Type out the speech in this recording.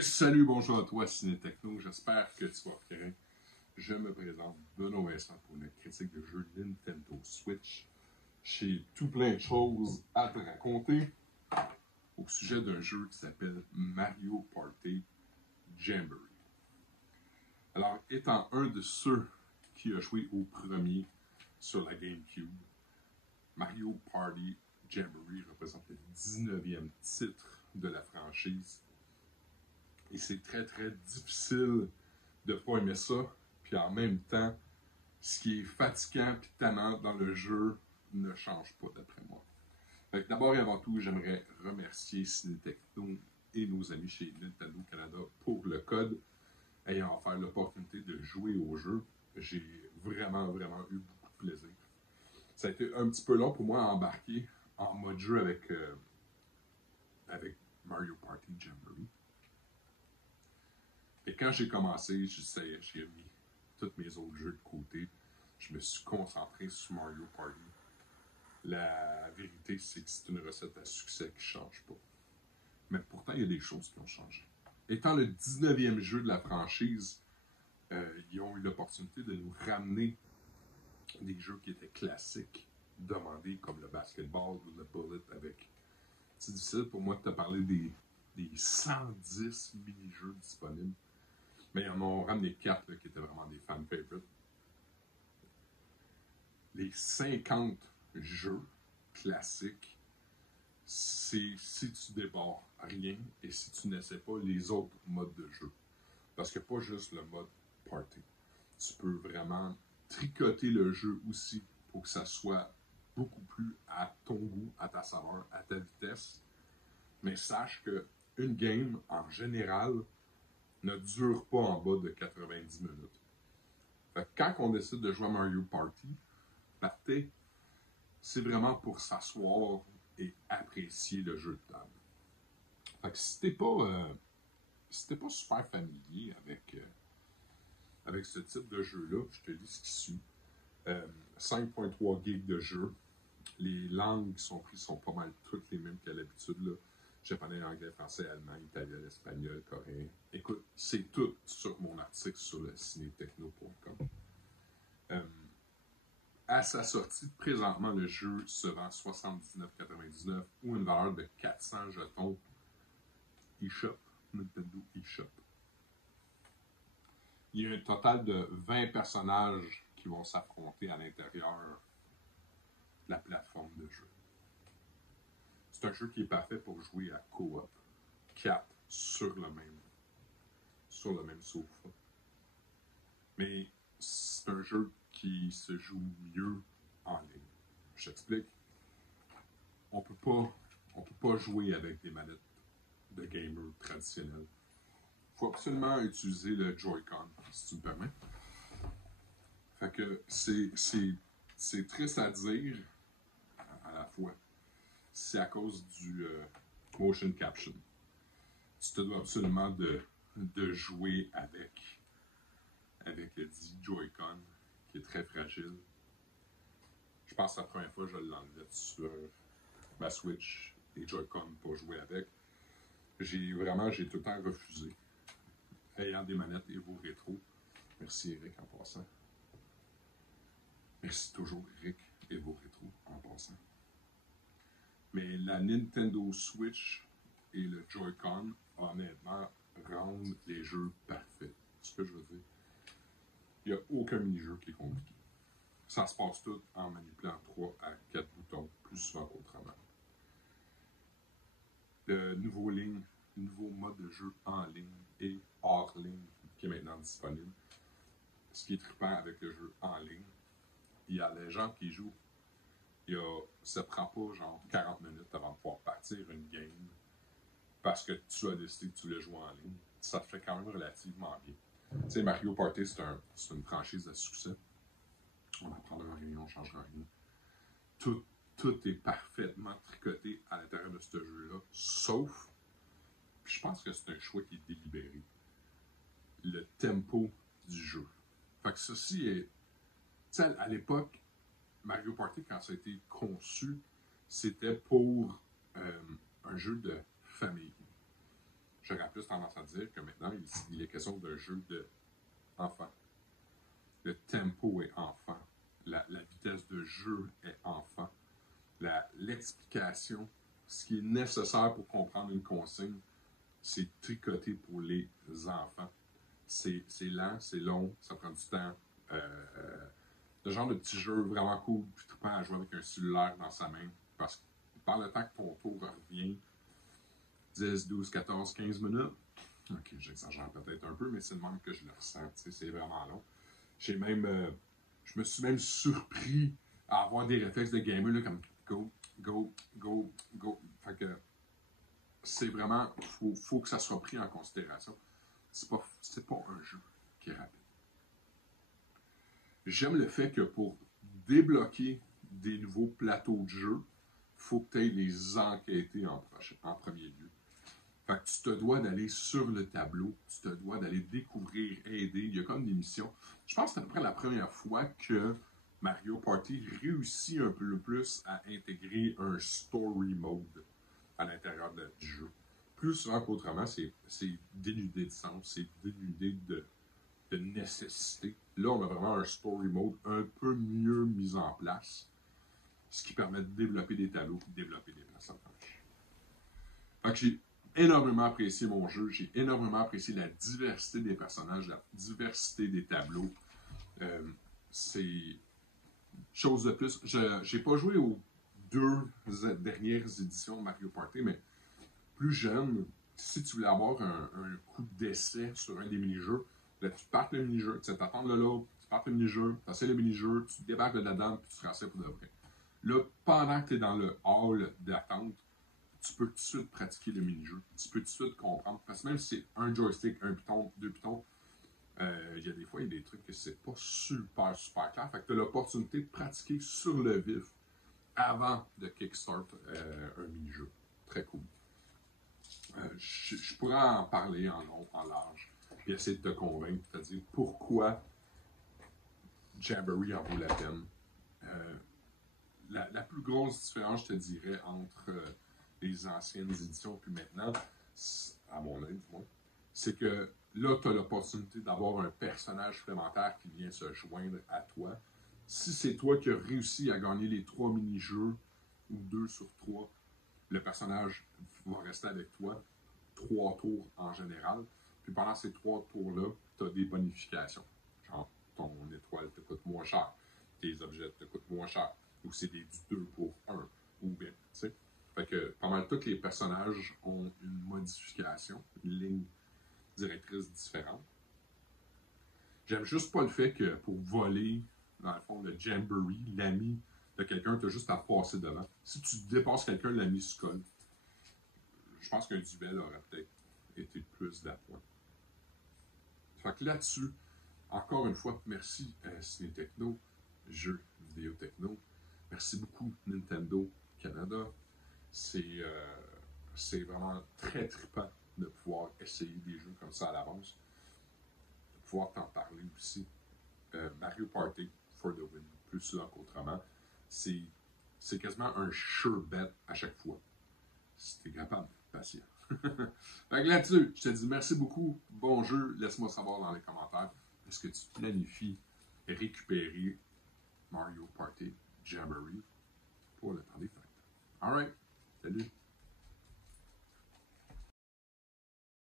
Salut, bonjour à toi, Ciné Techno. J'espère que tu vas bien. Je me présente Benoît Vincent pour une critique de jeu Nintendo Switch. J'ai tout plein de choses à te raconter au sujet d'un jeu qui s'appelle Mario Party Jamboree. Alors, étant un de ceux qui a joué au premier sur la GameCube, Mario Party Jamboree représente le 19e titre de la franchise. Et c'est très très difficile de ne pas aimer ça. Puis en même temps, ce qui est fatigant et tannant dans le jeu ne change pas d'après moi. D'abord et avant tout, j'aimerais remercier Cinetechno et nos amis chez Nintendo Canada pour le code ayant offert l'opportunité de jouer au jeu. J'ai vraiment eu beaucoup de plaisir. Ça a été un petit peu long pour moi à embarquer en mode jeu avec Mario Party Jamboree. Et quand j'ai commencé, j'ai mis tous mes autres jeux de côté. Je me suis concentré sur Mario Party. La vérité, c'est que c'est une recette à succès qui ne change pas. Mais pourtant, il y a des choses qui ont changé. Étant le 19e jeu de la franchise, ils ont eu l'opportunité de nous ramener des jeux qui étaient classiques, demandés comme le basketball ou le bullet avec. C'est difficile pour moi de te parler des 110 mini-jeux disponibles. Mais ils en ont ramené 4 qui étaient vraiment des fan favorites. Les 50 jeux classiques, c'est si tu débarres rien et si tu n'essaies pas les autres modes de jeu. Parce que pas juste le mode party. Tu peux vraiment tricoter le jeu aussi pour que ça soit beaucoup plus à ton goût, à ta saveur, à ta vitesse. Mais sache que une game, en général, ne dure pas en bas de 90 minutes. Fait que quand on décide de jouer à Mario Party, c'est vraiment pour s'asseoir et apprécier le jeu de table. Fait que si t'es pas super familier avec ce type de jeu-là, je te dis ce qui suit. 5.3 gigs de jeu. Les langues qui sont prises sont pas mal toutes les mêmes qu'à l'habitude, là. Japonais, anglais, français, allemand, italien, espagnol, coréen. Écoute, c'est tout sur mon article sur le cinetechno.com. À sa sortie, présentement, le jeu se vend 79,99 ou une valeur de 400 jetons eShop, Nintendo eShop. Il y a un total de 20 personnages qui vont s'affronter à l'intérieur de la plateforme de jeu. C'est un jeu qui est parfait pour jouer à co-op. 4 sur le même sofa. Mais c'est un jeu qui se joue mieux en ligne. Je t'explique. On peut pas jouer avec des manettes de gamer traditionnelles. Il faut absolument utiliser le Joy-Con, si tu me permets. Fait que c'est triste à dire à la fois. C'est à cause du motion caption. Tu te dois absolument de jouer avec le dit Joy-Con, qui est très fragile. Je pense que la première fois que je l'enlevais sur ma Switch, les Joy-Con pour jouer avec. J'ai tout le temps refusé. Ayant des manettes Evo Rétro. Merci Eric en passant. Merci toujours Eric Evo Rétro en passant. Mais la Nintendo Switch et le Joy-Con, honnêtement, rendent les jeux parfaits. C'est ce que je veux dire. Il n'y a aucun mini-jeu qui est compliqué. Ça se passe tout en manipulant 3 à 4 boutons, plus souvent qu'autrement. Le nouveau mode de jeu en ligne et hors ligne qui est maintenant disponible. Ce qui est trippant avec le jeu en ligne, il y a les gens qui jouent. Ça prend pas genre 40 minutes avant de pouvoir partir une game parce que tu as décidé que tu le joues en ligne. Ça te fait quand même relativement bien. Tu sais, Mario Party, c'est une franchise de succès. On n'apprendra rien, on ne changera rien. Tout est parfaitement tricoté à l'intérieur de ce jeu-là, sauf, puis je pense que c'est un choix qui est délibéré, le tempo du jeu. Fait que ceci est, tu sais, à l'époque, Mario Party, quand ça a été conçu, c'était pour un jeu de famille. j'aurais plus tendance à dire que maintenant, il est question d'un jeu d'enfant. Le tempo est enfant. La vitesse de jeu est enfant. L'explication, ce qui est nécessaire pour comprendre une consigne, c'est tricoté pour les enfants. C'est lent, c'est long, ça prend du temps. Le genre de petit jeu vraiment cool, puis trippant à jouer avec un cellulaire dans sa main, parce que par le temps que ton tour revient, 10, 12, 14, 15 minutes, ok, j'exagère peut-être un peu, mais c'est le même que je le ressens, c'est vraiment long. Je me suis même surpris à avoir des réflexes de gamer, là, comme go, go, go, go. Fait que c'est vraiment, faut que ça soit pris en considération. C'est pas un jeu qui est rapide. J'aime le fait que pour débloquer des nouveaux plateaux de jeu, il faut que tu ailles les enquêter en premier lieu. Fait que tu te dois d'aller sur le tableau, tu te dois d'aller découvrir, aider. Il y a comme des missions. Je pense que c'est à peu près la première fois que Mario Party réussit un peu plus à intégrer un story mode à l'intérieur du jeu. Plus souvent qu'autrement, c'est dénudé de sens, c'est dénudé de nécessité. Là, on a vraiment un story mode un peu mieux mis en place, ce qui permet de développer des tableaux et de développer des personnages. Fait que j'ai énormément apprécié mon jeu, j'ai énormément apprécié la diversité des personnages, la diversité des tableaux. C'est chose de plus. J'ai pas joué aux 2 dernières éditions de Mario Party, mais plus jeune, si tu voulais avoir un coup d'essai sur un des mini-jeux, là, tu partes le mini-jeu, tu t'attends là, tu partes le mini-jeu, tu essaies le mini-jeu, tu débarques de là-dedans, puis tu te rasses pour de vrai. Là, pendant que tu es dans le hall d'attente, tu peux tout de suite pratiquer le mini-jeu. Tu peux tout de suite comprendre. Parce que même si c'est un joystick, un piton, 2 pitons, il y a des fois, il y a des trucs que c'est pas super clair. Fait que tu as l'opportunité de pratiquer sur le vif avant de kickstart un mini-jeu. Très cool. Je pourrais en parler en long, en large, et essayer de te convaincre, de te dire pourquoi Jamboree en vaut la peine. La plus grosse différence, je te dirais, entre les anciennes éditions et maintenant, à mon avis, c'est que là, tu as l'opportunité d'avoir un personnage supplémentaire qui vient se joindre à toi. Si c'est toi qui as réussi à gagner les 3 mini-jeux, ou 2 sur 3, le personnage va rester avec toi 3 tours en général. Puis pendant ces 3 tours-là, tu as des bonifications. Genre, ton étoile te coûte moins cher, tes objets te coûtent moins cher, ou c'est du 2 pour 1, ou bien, tu sais. Fait que pas mal tous les personnages ont une modification, une ligne directrice différente. J'aime juste pas le fait que pour voler, dans le fond, le Jamboree, l'ami de quelqu'un, tu as juste à passer devant. Si tu dépasses quelqu'un, l'ami se colle. Je pense qu'un duel aurait peut-être été plus d'appoint. Fait que là-dessus, encore une fois, merci à Ciné Techno, Jeux Vidéo Techno. Merci beaucoup Nintendo Canada. C'est vraiment très trippant de pouvoir essayer des jeux comme ça à l'avance. De pouvoir t'en parler aussi. Mario Party for the win, plus souvent qu'autrement. C'est quasiment un sure bet à chaque fois. Si t'es capable, patient. Fait que là-dessus, je te dis merci beaucoup. Bon jeu. Laisse-moi savoir dans les commentaires. Est-ce que tu planifies récupérer Mario Party Jamboree pour le temps des fêtes? Alright. Salut.